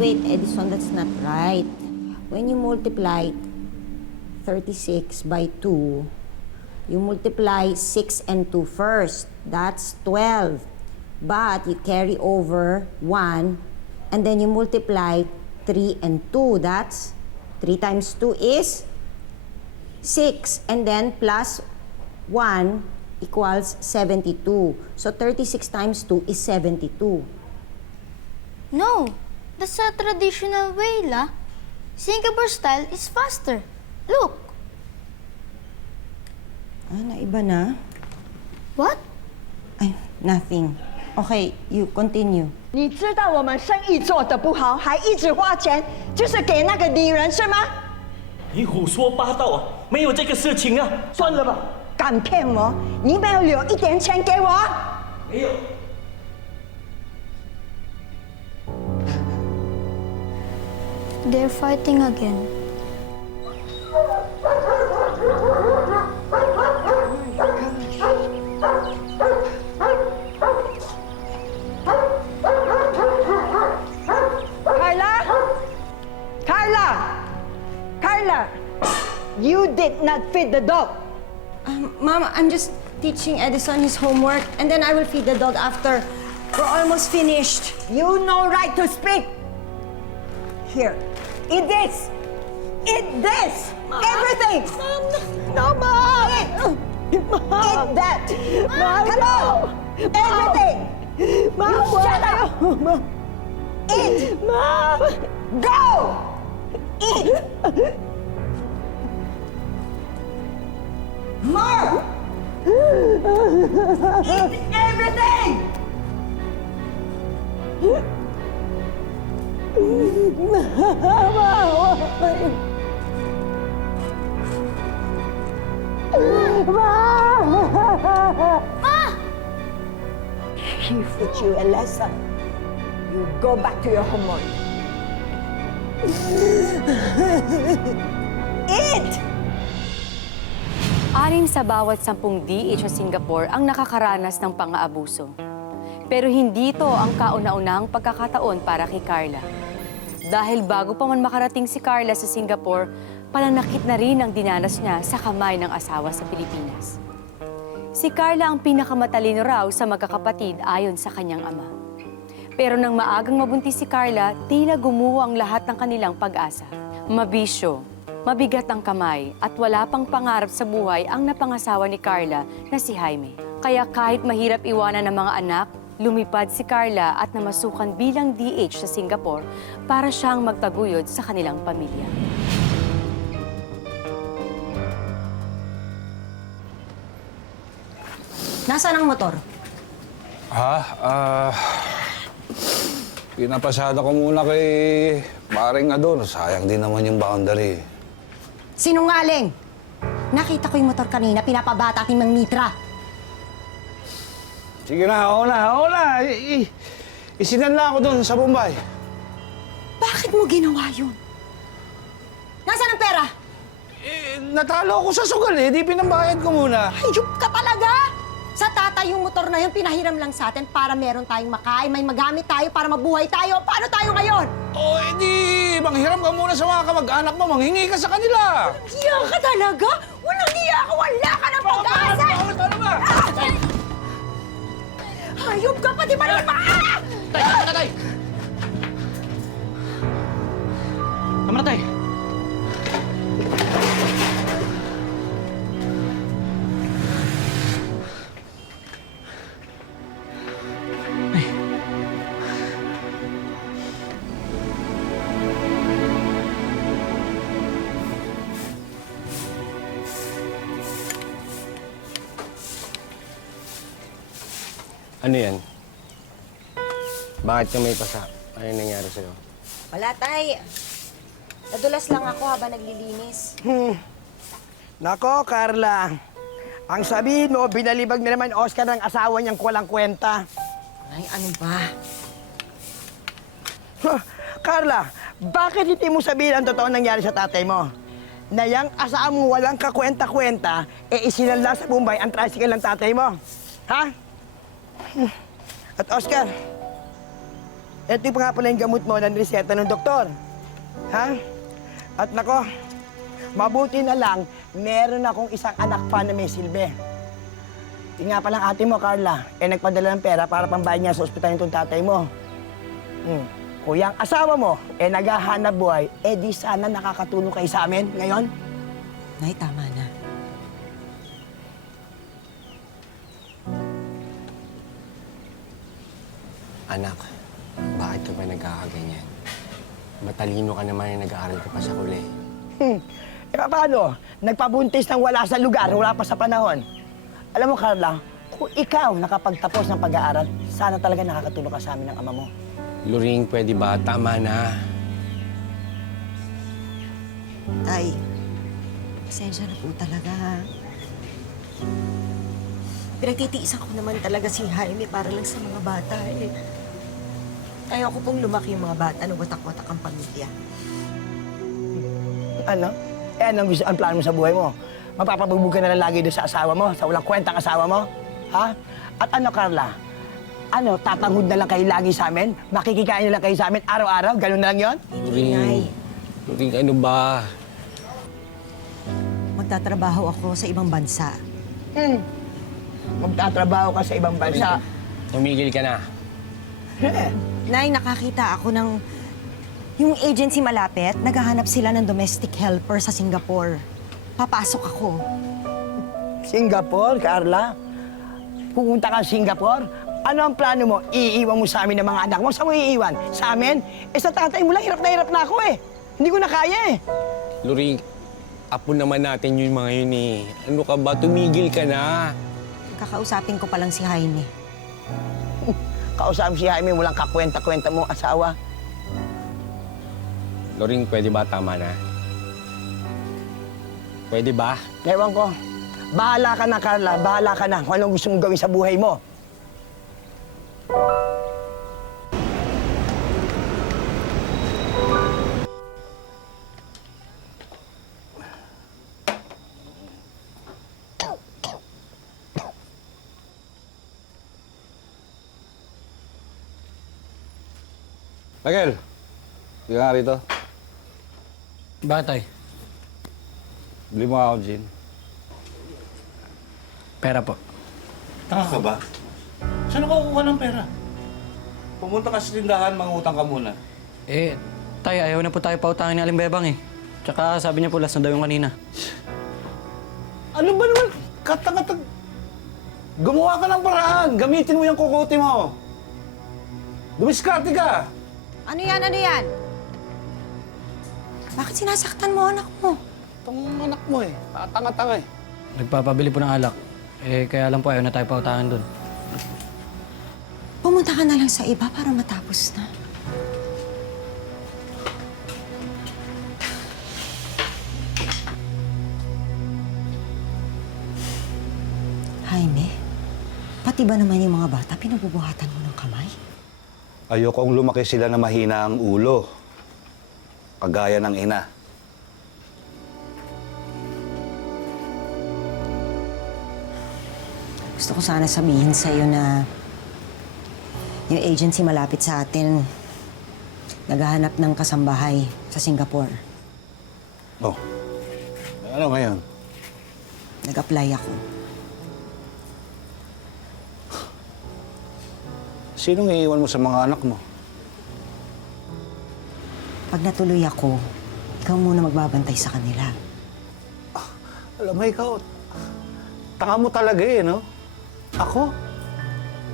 Wait, Edison, that's not right. When you multiply 36 by 2, you multiply 6 and 2 first. That's 12. But you carry over 1, and then you multiply 3 and 2. That's 3 times 2 is 6. And then plus 1 equals 72. So 36 times 2 is 72. No, that's a traditional way, La. Singapore style is faster. Look. Ah, naiba na? What? Ay, nothing. Okay, you continue. 你知道我们生意做得不好，还一直花钱，就是给那个女人是吗？你胡说八道啊！没有这个事情啊！算了吧。敢骗我？你没有留一点钱给我？没有。 They're fighting again. Carla, you did not feed the dog. Mom, I'm just teaching Edison his homework, and then I will feed the dog after. We're almost finished. You no right to speak. Here, eat this. Eat this. Mom. Everything. Mom, no, Mom! Eat that. Mom, Come on. Everything. Mom, Shut up. Eat. Mom! Go. Eat. More. Eat everything. He teach you a lesson. You go back to your homework. Eat! 6 sa bawat 10 DH sa Singapore ang nakakaranas ng pang-aabuso. Pero hindi ito ang kauna-unahang pagkakataon para kay Carla. Dahil bago pa man makarating si Carla sa Singapore, pananakit na rin ang dinanas niya sa kamay ng asawa sa Pilipinas. Si Carla ang pinakamatalino raw sa magkakapatid ayon sa kanyang ama. Pero nang maagang mabuntis si Carla, tila gumuho ang lahat ng kanilang pag-asa. Mabisyo, mabigat ang kamay at wala pang pangarap sa buhay ang napangasawa ni Carla na si Jaime. Kaya kahit mahirap iwanan ng mga anak, lumipad si Carla at namasukan bilang DH sa Singapore para siyang magtaguyod sa kanilang pamilya. Nasaan ang motor? Pinapasada ko muna kay Paring Ador. Sayang din naman yung boundary. Sinungaling! Nakita ko yung motor kanina, pinapabata ni Mang Mitra. Sige na, ako na. Isinanla ako doon sa Bombay. Bakit mo ginawa yun? Nasaan ang pera? Natalo ako sa sugal di pinambayad ko muna. Hayop ka talaga! Sa tatay yung motor na yun, pinahiram lang sa atin para meron tayong makain, may magamit tayo para mabuhay tayo. Paano tayo ngayon? Manghiram ka muna sa mga kamag-anak mo, manghingi ka sa kanila. Hiya ka talaga? Walang hiya ka, wala ka ng pag-asa! Ano ba? Hayop ka, pati ba naman? Tay! Tama na, tay. Ano yan? Bakit ka may pasa? Ano yung nangyari sa'yo? Wala, tay. Nadulas lang ako habang naglilinis. Nako, Carla. Ang sabihin mo, binalibag na naman Oscar ng asawa niyang walang kwenta. Ay, ano ba? Carla, bakit hindi mo sabihin ang totoo nangyari sa tatay mo? Na yang asawa mo walang kakwenta-kwenta, isinanla sa Bombay ang tricycle ng tatay mo. Ha? At Oscar, ito pa nga pala yung gamot mo ng reseta ng doktor. Ha? At nako, mabuti na lang, meron akong isang anak pa na may silbi. Yung nga palang ate mo, Carla, nagpadala ng pera para pambayad niya sa ospital nitong tatay mo. Kung yung asawa mo, naghahanap buhay, di sana nakakatulong kayo sa amin ngayon. Nay, tama na. Anak, bakit ka ba nagkakaganyan? Matalino ka naman yung nag-aaral ka pa sa kuli. Paano? Nagpabuntis ng wala sa lugar, wala pa sa panahon. Alam mo, Carla, kung ikaw nakapagtapos ng pag-aaral, sana talaga nakakatulong ka sa amin ng ama mo. Luring, pwede ba? Tama na. Tay, pasensya na po talaga, ha? Pinagtitiisan ko naman talaga si Jaime para lang sa mga bata, eh. Ayoko pong lumaki yung mga bata na watak-watak ang pamilya. Ano? Anong gusto, ang plano mo sa buhay mo? Mapapabugbog ka na lang lagi doon sa asawa mo, sa walang kwentang asawa mo? Ha? At ano, Carla? Ano, tatanghod na lang kayo lagi sa amin? Makikikain na lang kayo sa amin araw-araw? Ganun na lang yon? Hindi, Nay. Luring, ano ba? Magtatrabaho ako sa ibang bansa. Magtatrabaho ka sa ibang bansa. Tumigil ka na. Nay, nakakita ako ng... Yung agency malapit, naghahanap sila ng domestic helper sa Singapore. Papasok ako. Singapore, Carla? Pupunta ka sa Singapore? Ano ang plano mo? Iiwan mo sa amin ng mga anak mo? Saan mo iiwan? Sa amin? Sa tatay mo lang, hirap na ako eh. Hindi ko na kaya eh. Luring, apo naman natin yung mga yun eh. Ano ka ba? Tumigil ka na. Kakausapin ko pa lang si Jaime. Kausap si Jaime, walang kakwenta-kwenta mo asawa. Luring, pwede ba? Tama na. Pwede ba? Ewan ko. Bahala ka na, Carla. Bahala ka na kung anong gusto mong gawin sa buhay mo. Miguel, hindi ka nga rito. Batay, Bili mo ako, gin. pera po. Tanga ka ba? Saan ako kukuha ng pera? Pumunta ka sa tindahan, mangutang ka muna. Eh, tay, ayaw na po tayo pautangin ni Aling Bebang eh. Tsaka sabi niya po last na daw yung kanina. Ano ba naman? Katang-katang... Gumawa ka ng paraan. Gamitin mo yung kukuti mo. Dumiskarte ka. Ano yan? Ano yan? Bakit sinasaktan mo anak mo? Itong anak mo eh. Tanga-tanga eh. Nagpapabili po ng alak. Eh, kaya lang po ayaw na tayo pautangin dun. Pumunta ka na lang sa iba para matapos na. Jaime, pati ba naman yung mga bata pinabubuhatan mo ng kamay? Ayokong lumaki sila na mahina ang ulo. Kagaya ng ina. Gusto ko sana sabihin sa'yo na yung agency malapit sa atin naghahanap ng kasambahay sa Singapore. Oh. Ano ngayon? Nag-apply ako. Sinong iiwan mo sa mga anak mo? Pag natuloy ako, ikaw muna magbabantay sa kanila. Alam mo, ikaw, tanga mo talaga eh, no? Ako?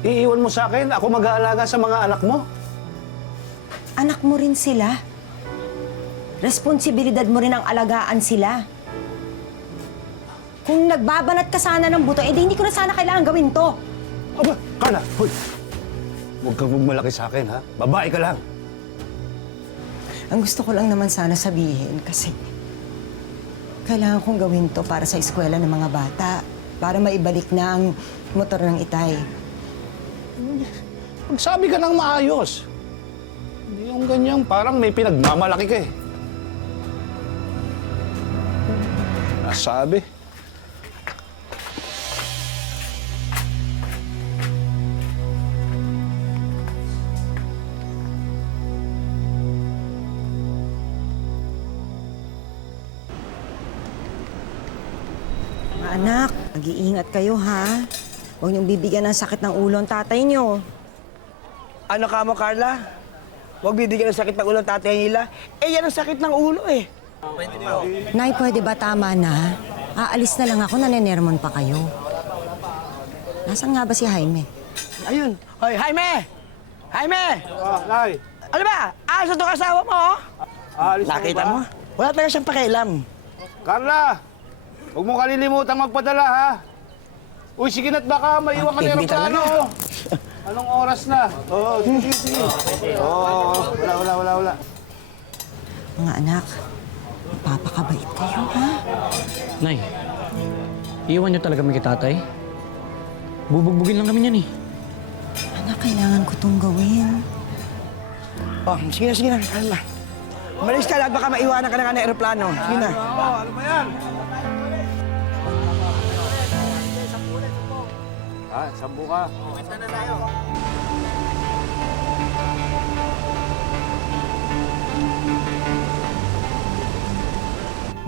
Iiwan mo sa akin? Ako mag-aalaga sa mga anak mo? Anak mo rin sila. Responsibilidad mo rin ang alagaan sila. Kung nagbabanat ka sana ng buto, edi hindi ko na sana kailangan gawin to. Aba, Carla, hoy! Huwag kang magmalaki sa akin, ha? Babae ka lang. Ang gusto ko lang naman sana sabihin kasi kailangan kong gawin to para sa eskwela ng mga bata. Para maibalik na ang motor ng itay. Magsabi ka ng maayos. Hindi yung ganyan, parang may pinagmamalaki ka eh. Nasabi. anak, mag-iingat kayo, ha? Huwag niyong bibigyan ng sakit ng ulo ang tatay niyo. Ano ka mo, Carla? Huwag bibigyan ng sakit ng ulo ang tatay nila. Eh, yan ang sakit ng ulo eh. Nay, pwede ba tama na? Aalis na lang ako, nanenermon pa kayo. Nasaan nga ba si Jaime? Ayun. Hoy, Jaime! Jaime! Nay! Ano ba? Asa itong asawa mo, oh? Alis Nakita mo? Wala talaga siyang pakialam. Carla! Huwag mo kalilimutan magpadala, ha? Uy, sige na't baka maiwan ka Hindi ng plano. Anong oras na? Oo, sige. Oo, wala. Mga anak, papakabait kayo, ha? Nay, iwan niyo talaga kami kay tatay? Bubugbugin lang kami niyan eh. Anak, kailangan ko itong gawin. Oh, sige na, Carla. Umalis ka na at baka maiwanan ka na nga ng aeroplano. Sige na. Oo, ano ba yan? Sambu ka.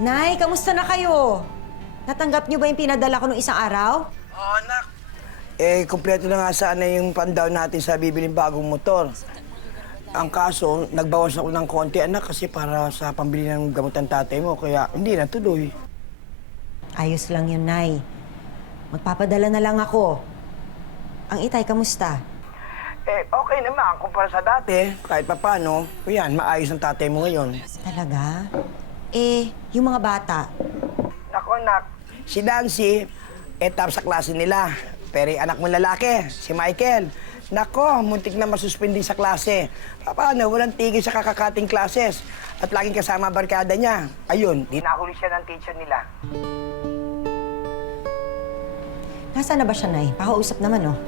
Nay, kamusta na kayo? Natanggap niyo ba yung pinadala ko nung isang araw? Oo, anak. Eh, kumpleto na nga sana yung pan-down natin sa bibiling bagong motor. Ang kaso, nagbawas ako ng konti, anak, kasi para sa pambili ng gamot ng tatay mo, kaya hindi natuloy. Ayos lang yun, Nay. Magpapadala na lang ako. Ang itay, kamusta? Eh, okay naman, kumpara sa dati, kahit papano, yan, maayos ang tatay mo ngayon. Talaga? Eh, yung mga bata, Nako, anak, si Nancy, top sa klase nila. Pero yung anak mo lalaki, si Michael, nako, muntik na masuspindi sa klase. Paano, walang tigil sa kakakating classes. At laging kasama ang barkada niya. Ayun, dinahuli siya ng teacher nila. nasaan na ba siya, Nay? Pakausap naman, oh.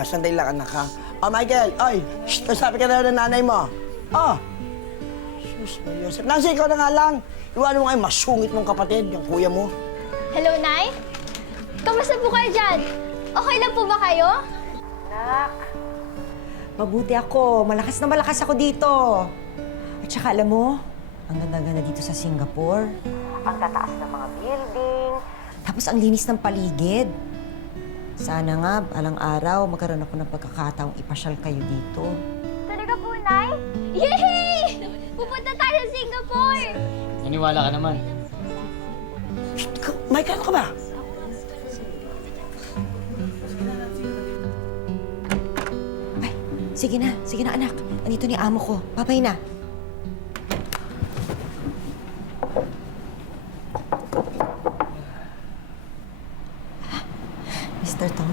Sandali lang, anak, ha? Oh, Michael, oy, shh, sabi ka na ng nanay mo. Oh, sus, Joseph. Nancy, ikaw na nga lang. Iwanan mo ngayon, masungit mong kapatid, yung kuya mo. Hello, Nay? Kamusta po kayo dyan? Okay lang po ba kayo? Mabuti ako. Malakas ako dito. At saka alam mo, ang ganda-ganda dito sa Singapore. Ang tataas ng mga building. Tapos ang linis ng paligid. Sana nga, alang araw, magkaroon ako ng pagkakataong ipasyal kayo dito. Talaga po, Nay? Yay! Pupunta tayo sa Singapore! Naniwala ka naman. Shh, Michael, ano ka ba? Ay, sige na anak. Andito ni amo ko. Babay na. Mr. Tom.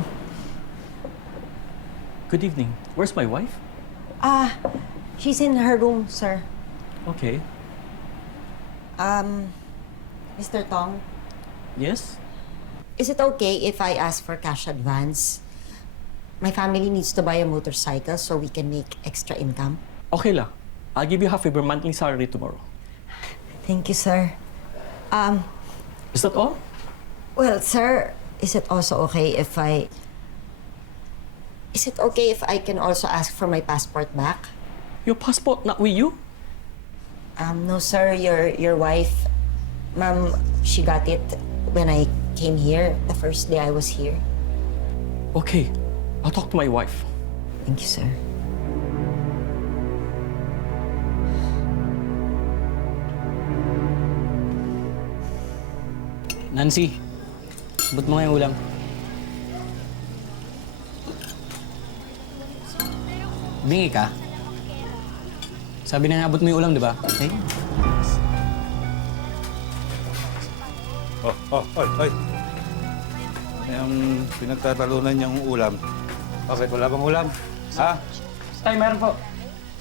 Good evening. Where's my wife? She's in her room, sir. Okay. Mr. Tong, Yes? is it okay if I ask for cash advance? My family needs to buy a motorcycle so we can make extra income. Okay lang. I'll give you half of your monthly salary tomorrow. Thank you, sir. Is that all? Well, sir, is it also okay if I... Is it okay if I can also ask for my passport back? Your passport not with you? No, sir, your wife, ma'am, she got it when I came here, the first day I was here. Okay. I'll talk to my wife. Thank you, sir. Nancy, abot mo nga yung ulam. Bingi ka? Sabi na abot mo yung ulam, di ba? Okay. Ay. Yung pinagtatalunan niyang ulam. Bakit? Wala bang ulam? Ha? Tay, meron po.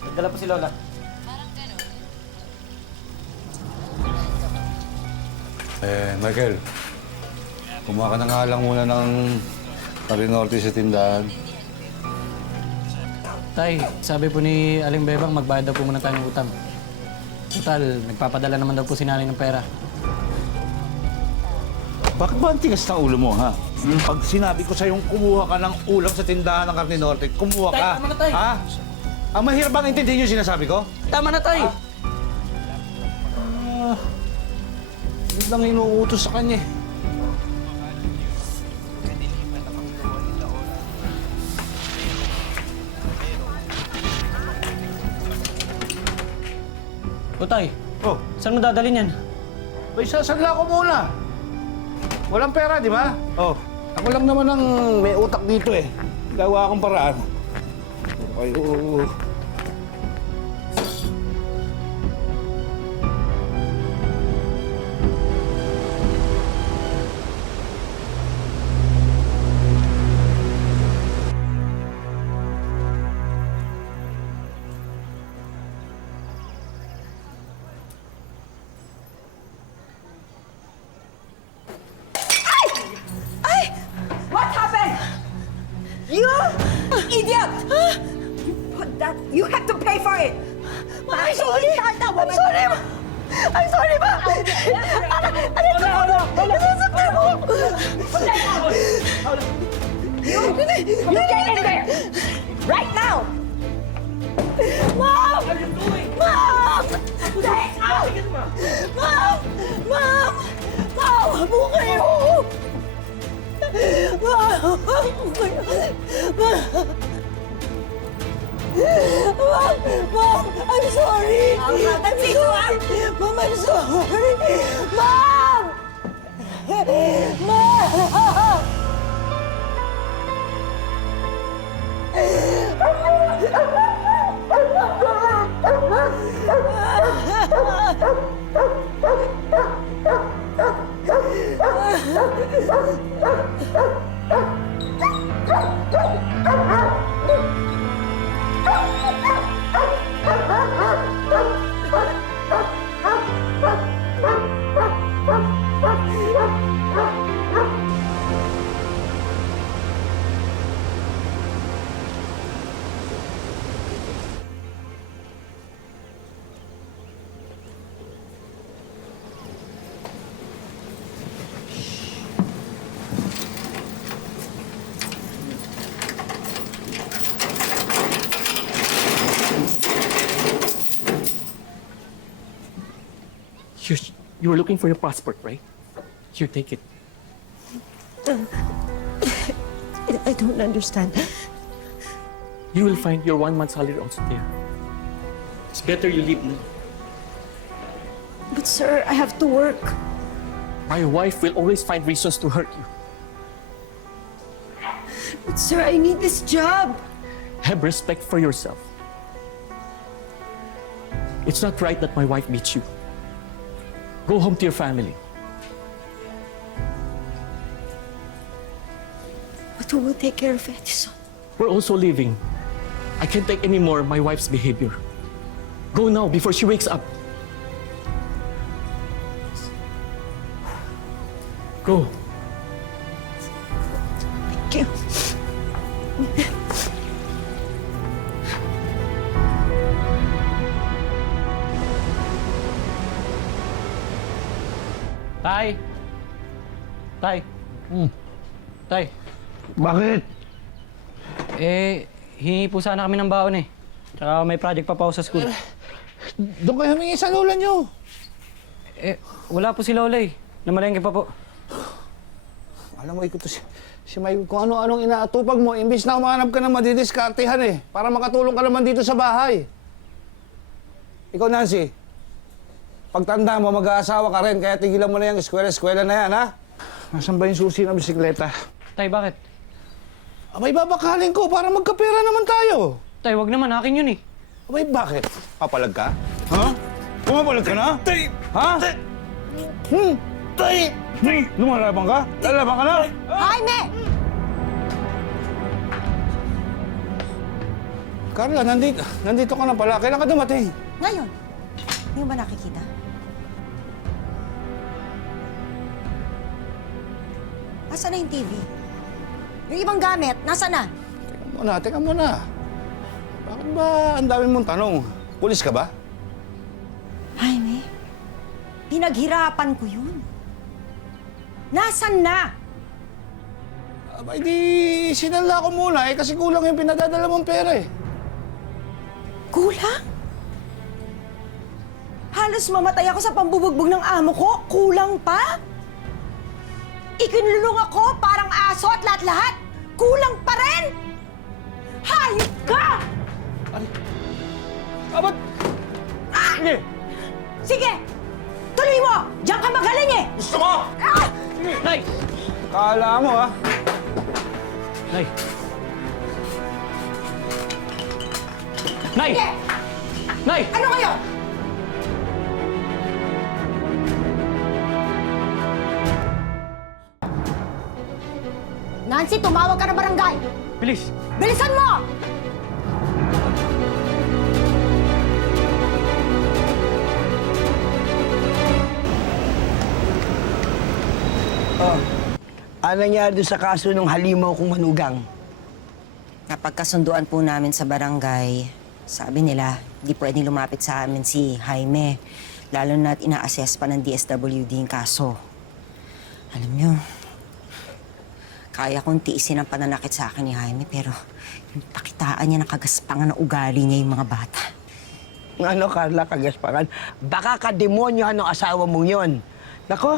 Nagdala po si Lola. Michael, kumuha ka na nga lang muna ng Parinorte sa tindahan. Tay, sabi po ni Aling Bebang, magbayad daw po muna tayo ng utang. Total, nagpapadala naman daw po si nanay ng pera. Bakit ba ang tigas ng ulo mo, ha? Pag sinabi ko sa'yong kumuha ka ng ulam sa tindahan ng Carne Norte, kumuha ka. Tay, tama na, tay. Ha? Ang mahirap bang intindihin yung sinasabi ko? Tama na, Tay! Hindi lang inuutos sa kanya eh. Utay, Oh, saan mo dadalhin yan? may sasadla ko muna. Walang pera, di ba? Oh, ako lang naman ang may utak dito eh. Gawa akong paraan. Ay, oo. What happened? You idiot! You put that. You have to pay for it. I'm sorry. I'm sorry. I'm sorry, ma. You get in there right now. Mom! What are you doing? Mom! Stay out! Mom! Mom! Mom! Abo kayo! Mom! Mom! I'm sorry! I'm sorry! Mom, I'm sorry! Mom! Mom! You were looking for your passport, right? Here, take it. I don't understand. You will find your 1 month salary also there. It's better you leave now. But sir, I have to work. My wife will always find reasons to hurt you. But sir, I need this job. Have respect for yourself. It's not right that my wife beats you. Go home to your family. But who will take care of Edison? We're also leaving. I can't take any more of my wife's behavior. Go now before she wakes up. Go. Thank you. Tay! Tay! Tay! Bakit? Hingi po sana kami ng baon eh. Tsaka may project pa ako sa school. Doon kayo humingi sa lola nyo. Wala po si Lola eh. Namalengke pa po. Alam mo, ikaw to si May, kung ano-anong inaatupag mo, imbis na umanap ka ng madidiskartehan eh, para makatulong ka naman dito sa bahay. Ikaw, Nancy, pagtanda mo, mag-aasawa ka rin, kaya tigilan mo na yung eskwela-eskwela na yan, ha? Nasaan ba yung susi ng bisikleta? Tay, bakit? Abay, babakalin ko para magkapera naman tayo. Tay, wag naman. Akin yun eh. Abay, bakit? Papalag ka? Ha? Pumapalag ka na? Tay! Ha? Tay! Tay! Lumalaban ka? Lalaban ka na? Jaime! Carla, nandito ka na pala. Kailan ka dumating? Ngayon, hindi mo ba nakikita? Nasaan na yung TV? Yung ibang gamit, nasaan na? Teka muna. Bakit ba ang dami mong tanong? Pulis ka ba? Jaime, pinaghirapan ko yun. Nasaan na? Abay, di sinanla ko muna eh kasi kulang yung pinadadala mong pera eh. Kulang? Halos mamatay ako sa pambubugbog ng amo ko. Kulang pa? Ikinulong ako parang aso at lahat-lahat. Kulang pa rin? Hayop ka! Abat! Sige! Kala mo, ha? Nay! Nay! Nay! Ano kayo? Nancy, tumawag ka na barangay! Bilis! Bilisan mo! Oh, ano nangyari doon sa kaso ng halimaw kong manugang? Napagkasunduan po namin sa barangay, sabi nila, di pwedeng lumapit sa amin si Jaime. Lalo na't ina-assess pa ng DSWD yung kaso. Alam niyo, kaya kong tiisin ang pananakit sa akin ni Jaime, pero yung pakitaan niya ng kagaspangan na ugali niya yung mga bata. Ano, Carla, kagaspangan? Baka kademonyohan ng asawa mong yon. Nako,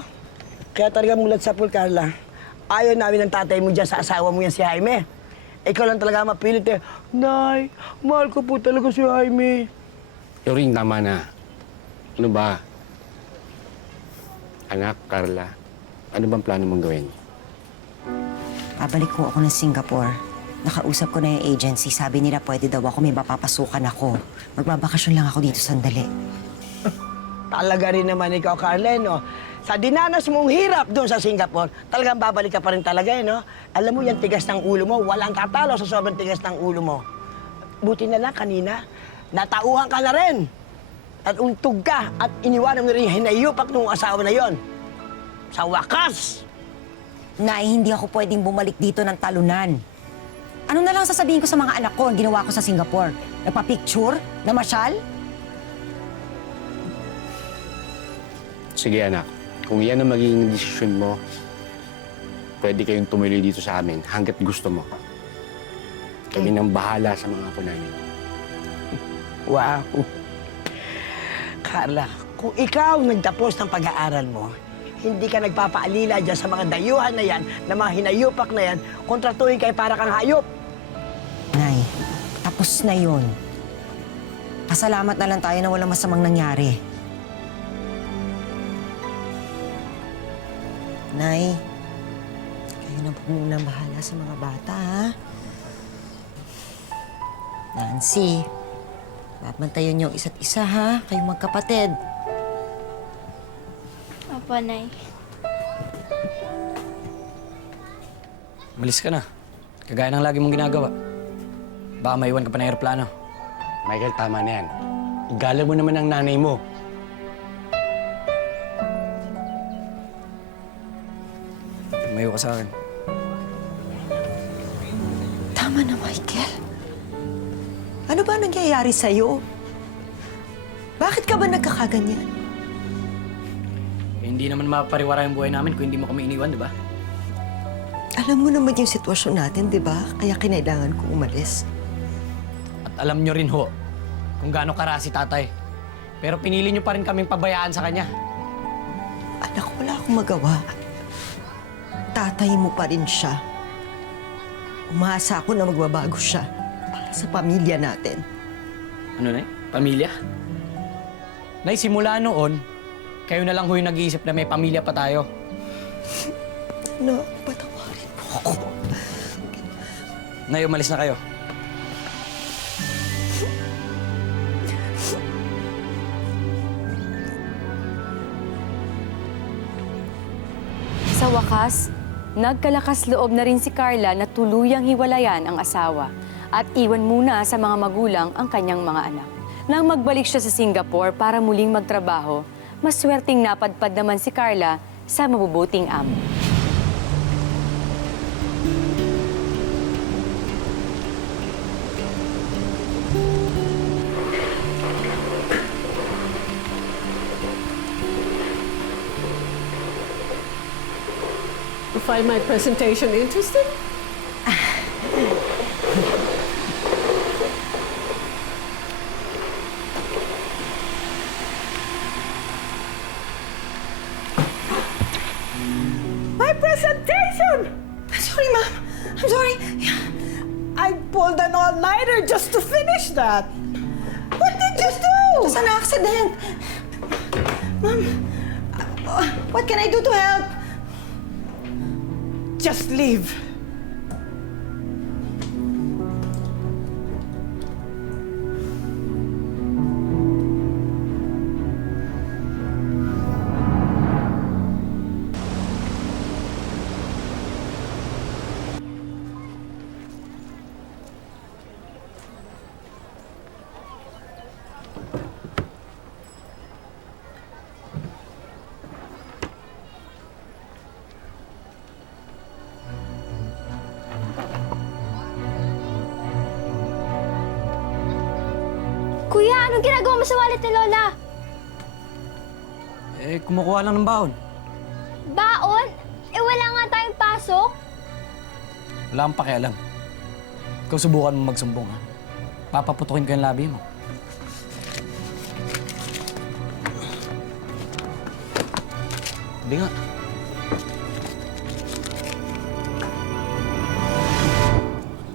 kaya talaga mulat sa pool, Carla. Ayaw namin ng tatay mo dyan sa asawa mo yan si Jaime. Ikaw lang talaga mapilit eh. Nay, mahal ko po talaga si Jaime. Yoring, tama na. Ano ba? Anak, Carla, ano bang plano mong gawin? Babalik ko ako ng Singapore. Nakausap ko na yung agency. Sabi nila pwede daw ako, may mapapasukan ako. Magbabakasyon lang ako dito sandali. Talaga rin naman ikaw, Carla, no? Sa dinanas mong hirap doon sa Singapore, talagang babalik ka pa rin talaga, no? Alam mo, yung tigas ng ulo mo, walang tatalo sa sobrang tigas ng ulo mo. Buti na lang kanina, natauhan ka na rin. At untog ka at iniwanan mo rin yung hinayupak ng asawa na yon. Sa wakas! Nay, hindi ako pwedeng bumalik dito ng talunan. Ano na lang sasabihin ko sa mga anak ko ang ginawa ko sa Singapore? Nagpa-picture? Namasyal? Sige, anak. Kung yan ang magiging desisyon mo, pwede kayong tumuloy dito sa amin hanggat gusto mo. Kami nang bahala sa mga apo namin. Wow! Carla, kung ikaw nagtapos ng pag-aaral mo, hindi ka nagpapaalila dyan sa mga dayuhan na yan, na mga hinayupak na yan, kontratuhin kayo para kang hayop. Nay, tapos na yun. Pasalamat na lang tayo na walang masamang nangyari. Nay, kayo na po muna bahala sa mga bata, ha? Nancy, babantayan niyo isa't isa, ha? Kayong magkapatid. Opo, Nay. Malis ka na. Kagaya ng lagi mong ginagawa. Baka maiwan ka pa ng aeroplano. Michael, tama na yan. Igalang mo naman ang nanay mo. Tumayo ka sa akin. Tama na, Michael. Ano ba nangyayari sa'yo? Bakit ka ba nagkakaganyan? Eh, hindi naman mapapariwara yung buhay namin kung hindi mo kami iniwan, di ba? Alam mo naman yung sitwasyon natin, di ba? Kaya kinailangan ko umalis. At alam nyo rin ho kung gaano kara si tatay. Pero pinili nyo pa rin kaming pabayaan sa kanya. Anak, wala akong magawa. Tatay mo pa rin siya. Umaasa ako na magbabago siya para sa pamilya natin. Ano na Pamilya? Nay, simula noon, kayo na lang ho yung nag-iisip na may pamilya pa tayo. No, patawarin mo ako. Nay, umalis na kayo. Sa wakas, nagkalakas loob na rin si Carla na tuluyang hiwalayan ang asawa at iwan muna sa mga magulang ang kanyang mga anak. Nang magbalik siya sa Singapore para muling magtrabaho, maswerteng napadpad naman si Carla sa mabubuting amo. You find my presentation interesting? My presentation! Sorry, Ma'am. I'm sorry. I pulled an all-nighter just to finish that. What did you do? It's an accident. Ma'am, what can I do to help? Just leave. Kuya, anong ginagawa mo sa wallet ni Lola? Eh, kumukuha lang ng baon. Baon? Eh, wala nga tayong pasok. Wala kang pakialam. Ikaw subukan mo magsumbong, ha? Papaputukin ko yung labi mo. Hindi nga.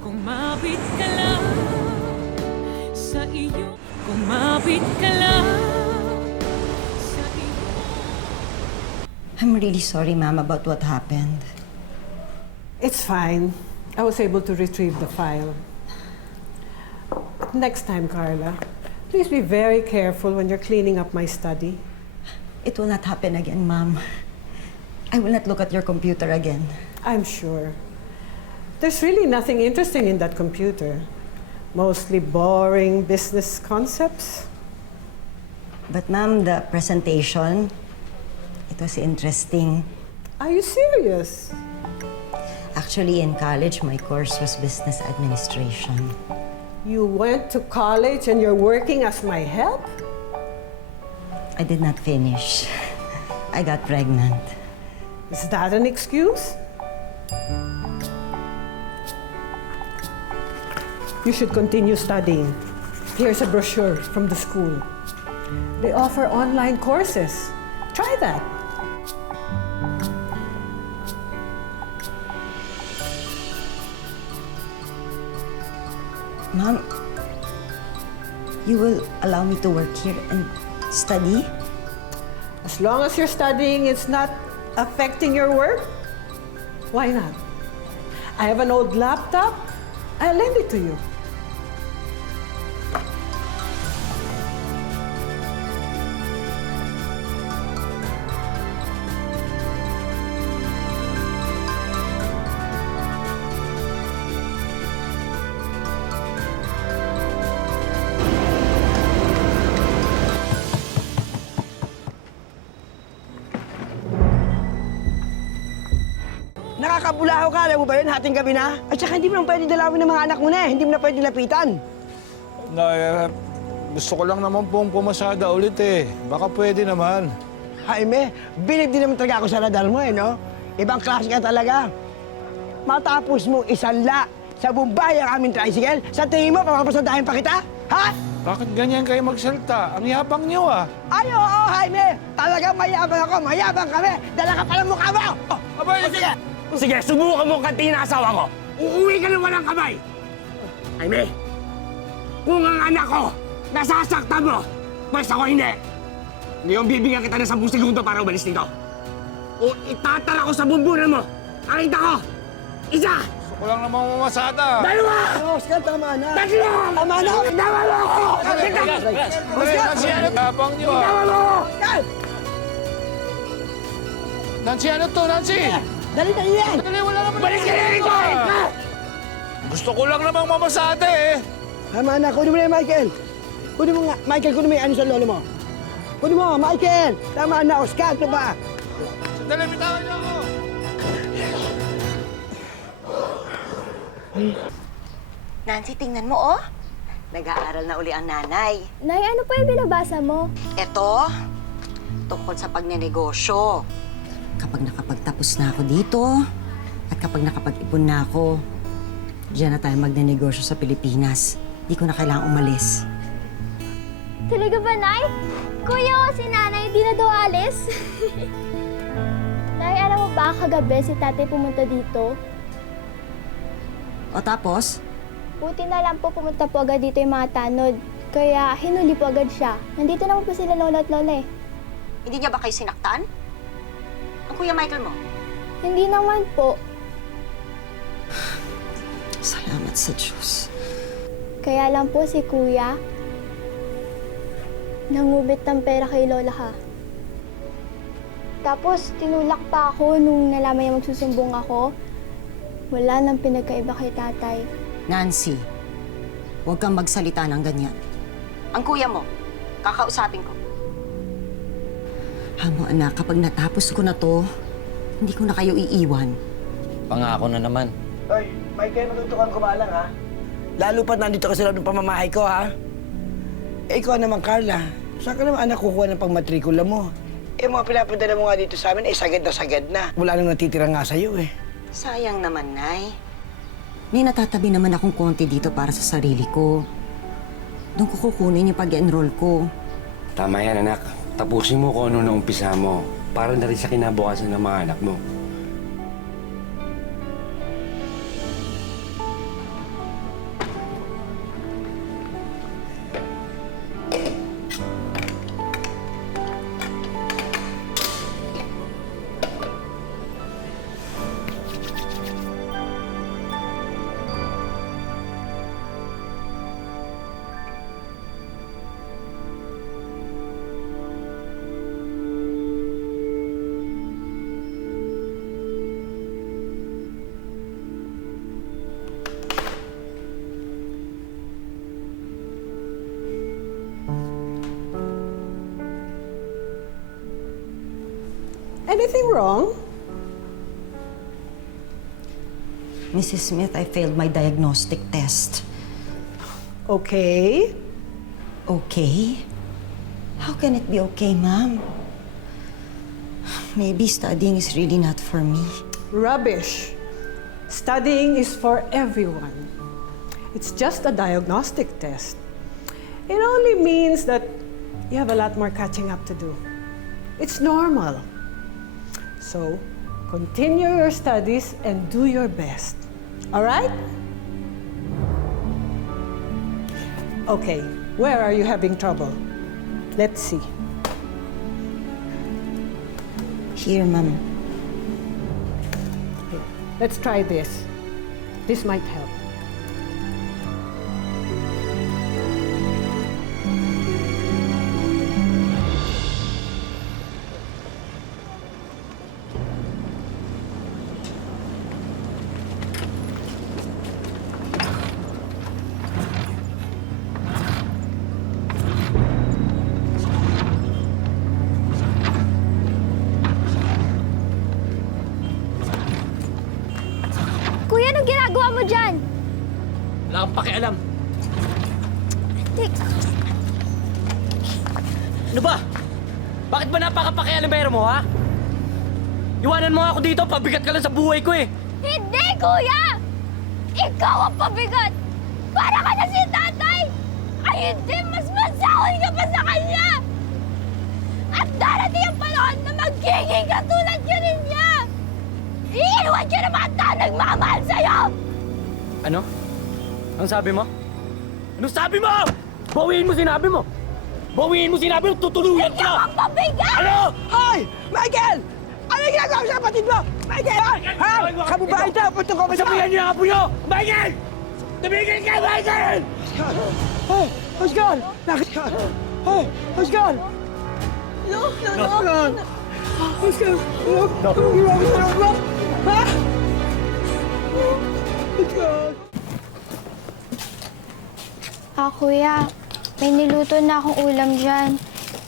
Kumapit ka lang sa iyo. Kumapit ka lang sa iyo. I'm really sorry, ma'am, about what happened. It's fine. I was able to retrieve the file. Next time, Carla, please be very careful when you're cleaning up my study. It will not happen again, ma'am. I will not look at your computer again. I'm sure. There's really nothing interesting in that computer. Mostly boring business concepts. But, ma'am, the presentation, it was interesting. Are you serious? Actually, in college, my course was business administration. You went to college and you're working as my help? I did not finish. I got pregnant. Is that an excuse? You should continue studying. Here's a brochure from the school. They offer online courses. Try that. Ma'am, you will allow me to work here and study? As long as you're studying, it's not affecting your work, why not? I have an old laptop. I'll lend it to you. Nakakabulaho ka, alam mo ba yun? Hating gabi na. At saka hindi mo naman pwede dalawin ng mga anak mo na eh. Hindi mo na pwede lapitan. Gusto ko lang naman pong pumasada ulit eh. Baka pwede naman. Jaime, bilib din naman talaga ako sa radar mo eh, no? Ibang klase ka talaga. Matapos mo isanla sa Bombay ang aming tricycle, sa tingin mo, papapasadahin pa kita? Ha? Bakit ganyan kayo magsalta? Ang yapang niyo ah. Ay, oo, Jaime! Talagang mayabang ako, mayabang kami! Dala ka pala mukha mo! Oh, Abay! sige! Sige, subukan mo kantiin na asawa ko. Uuwi ka ng walang kamay. Jaime, kung ang anak ko nasasaktan mo, pues ako hindi. Ngayon bibigyan kita ng 10 segundo para umalis dito. O itatara ko sa bumbunan mo. Nakita ko! Isa! Gusto ko lang naman mamasada. Dalawa! Oscar, tama na. Tatlo! Tama na! Tama mo ako! Nancy, ano yapang niyo ah? Tama mo! Oscar! Nancy, ano to, Nancy? Dali yan! Dali, wala naman. Balis ka na rito! Gusto ko lang namang mamasada eh. Tama na, kunin mo na yan, Michael. Kunin mo nga, Michael, kunin mo yung ano sa lolo mo. Kunin mo, Michael! Tama na, Oscar, ito ba? Dali, bitawan niyo ako. Nancy, tingnan mo, oh. Nag-aaral na uli ang nanay. Nay, ano pa yung binabasa mo? Ito, tungkol sa pagnenegosyo. Kapag nakapagtapos na ako dito, at kapag nakapag-ipon na ako, diyan na tayo magnenegosyo sa Pilipinas. Di ko na kailangang umalis. Talaga ba, Nay? Kuya ko si Nanay, di na daw alis. Nay, alam mo ba, kagabi si tatay pumunta dito? O tapos, Buti na lang po pumunta po agad dito yung mga tanod. Kaya hinuli po agad siya. Nandito naman po sila lola at lola eh. hindi niya ba kayo sinaktan? Ang Kuya Michael mo? Hindi naman po. sa Diyos. Kaya lang po si Kuya, nangubit ng pera kay Lola ka. Tapos tinulak pa ako nung nalaman niya magsusumbong ako. Wala nang pinagkaiba kay tatay. Nancy, huwag kang magsalita ng ganyan. Ang kuya mo, kakausapin ko. Hamo anak, kapag natapos ko na to, hindi ko na kayo iiwan. Pangako na naman. Hoy, Michael, matutukan ko ba lang, ha? Lalo pa nandito ka sa loob ng pamamahay ko, ha? Eh, ikaw naman, Carla. Saan ka naman anak kukuha ng pangmatrikula mo? Eh, mga pinapadala mo nga dito sa amin, eh, sagad na. Wala nang natitira nga sa'yo, eh. Sayang naman, Nay. May natatabi naman akong konti dito para sa sarili ko. Doon ko kukunin yung pag-enroll ko. Tama yan, anak. Tapusin mo kung ano na umpisa mo. Para na rin sa kinabukasan ng mga anak mo. Anything wrong? Mrs. Smith, I failed my diagnostic test. Okay. Okay? How can it be okay, ma'am? Maybe studying is really not for me. Rubbish. Studying is for everyone. It's just a diagnostic test. It only means that you have a lot more catching up to do. It's normal. So, continue your studies and do your best. All right? Okay, where are you having trouble? Let's see. Here, ma'am. Here, let's try this. This might help. Kuya, anong ginagawa mo dyan? Wala kang pakialam. Ano ba? Bakit ba napakapakialamero mo, ha? Iwanan mo nga ako dito, pabigat ka lang sa buhay ko, eh. Hindi, Kuya! Ikaw ang pabigat! Para ka na si tatay! Ay hindi, mas masahol ka pa sa kanya! At darating ang panahon na magiging katulad ka rin niya! Iiwan ka ng mga tao nagmamahal sa'yo! Ano? Ang sabi mo? Anong sabi mo? Bawiin mo sinabi mo! Bawiin mo sinabi mo, tutuluyan Ikaw ka! ang pabigat! Ano? Hoy! Michael! Ano yung ginagawa mo sa kapatid mo? Michael! Ha? Kabubahay daw, punto ko sa Sabihan niyo ang apo niyo! Michael! Tumigil ka, Michael! Hey! Oscar! Bakit ka? Hey! Oscar! No! Oscar! Oscar! Anong ginawa mo sa anak mo? Ha? Oscar! Kuya, may niluto na akong ulam dyan.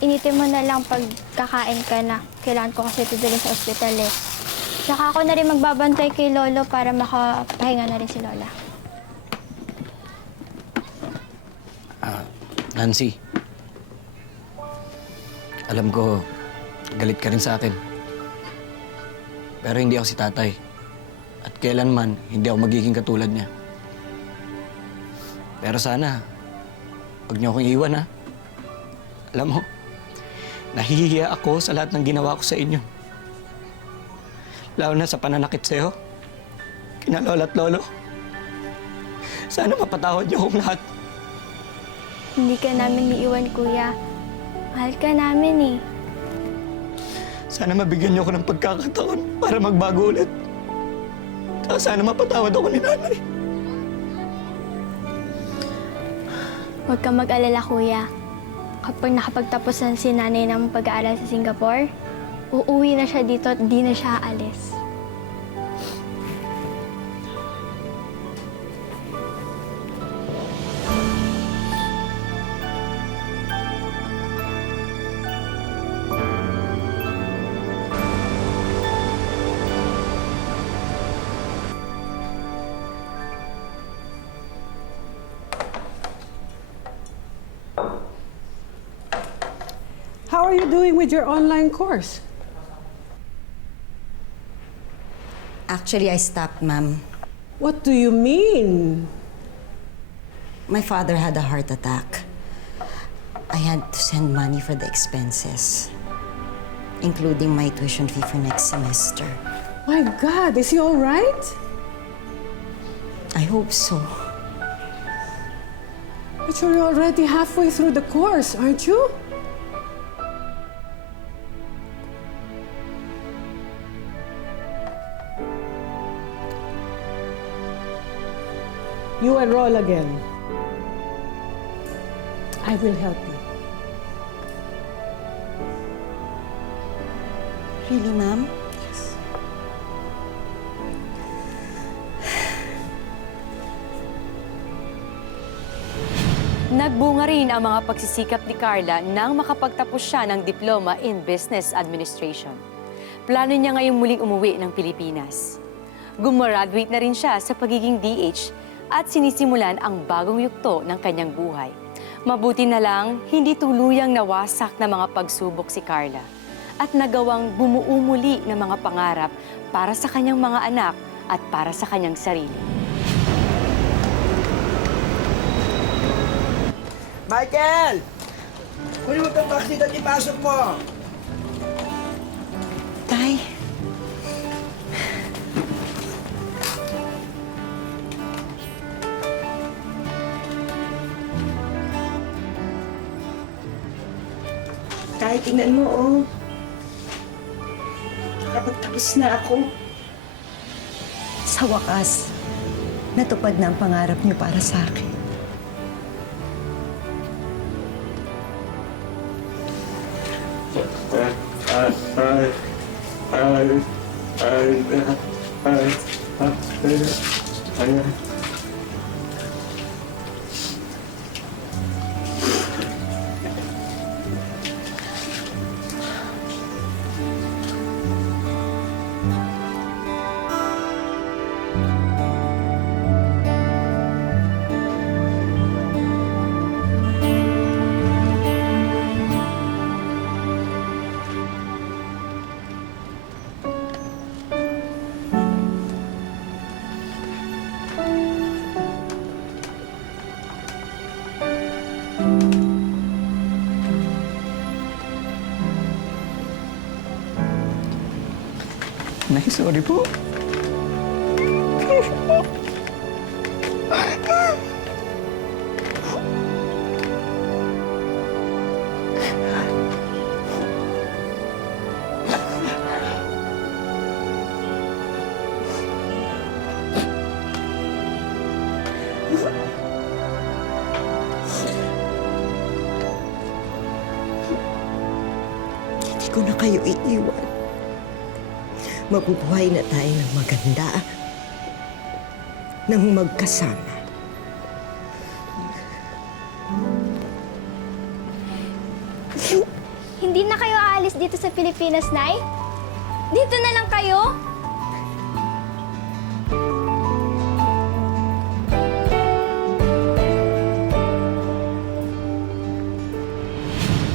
Initin mo na lang pag kakain ka na. Kailangan ko kasi ito dalhin sa ospital eh. Tsaka ako na rin magbabantay kay Lolo para makapahinga na rin si Lola. Nancy, alam ko, galit ka rin sa akin. Pero hindi ako si tatay. At kailanman, hindi ako magiging katulad niya. Pero sana, huwag niyo akong iwan, ha? Alam mo, nahihiya ako sa lahat ng ginawa ko sa inyo. Lalo na sa pananakit sa'yo, kina lola at lolo. Sana mapatawad niyo akong lahat. Hindi ka namin iiwan, Kuya. Mahal ka namin eh. Sana mabigyan niyo ako ng pagkakataon para magbago ulit. Saka sana mapatawad ako ni nanay. Huwag kang mag-alala, kuya. Kapag nakapagtapos na si nanay ng pag-aaral sa Singapore, uuwi na siya dito at di na siya aalis. How are you doing with your online course? Actually, I stopped, ma'am. What do you mean? My father had a heart attack. I had to send money for the expenses, including my tuition fee for next semester. My God, is he all right? I hope so. But you're already halfway through the course, aren't you? You enroll again. I will help you. Really, ma'am? Nagbunga rin ang mga pagsisikap ni Carla nang makapagtapos siya ng diploma in Business Administration. Plano niya ngayong muling umuwi ng Pilipinas. Gumraduate na rin siya sa pagiging DH at sinisimulan ang bagong yugto ng kanyang buhay. Mabuti na lang, hindi tuluyang nawasak na mga pagsubok si Carla at nagawang bumuo muli ng mga pangarap para sa kanyang mga anak at para sa kanyang sarili. Michael! Kunin mo itong vaccine at ipasok mo. Tay, Kahit tingnan mo, oh. Nakapagtapos na ako. Sa wakas, natupad na ang pangarap niyo para sa akin. Nay, sorry po. Hindi ko na kayo iiwan. Mabubuhay na tayo ng maganda. Nang magkasama. Hindi na kayo aalis dito sa Pilipinas, Nay? Dito na lang kayo?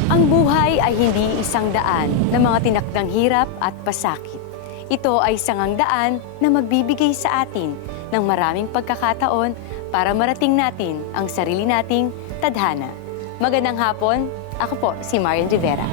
Ang buhay ay hindi isang daan ng mga tinakdang hirap at pasakit. Ito ay sangang daan na magbibigay sa atin ng maraming pagkakataon para marating natin ang sarili nating tadhana. Magandang hapon, ako po si Marian Rivera.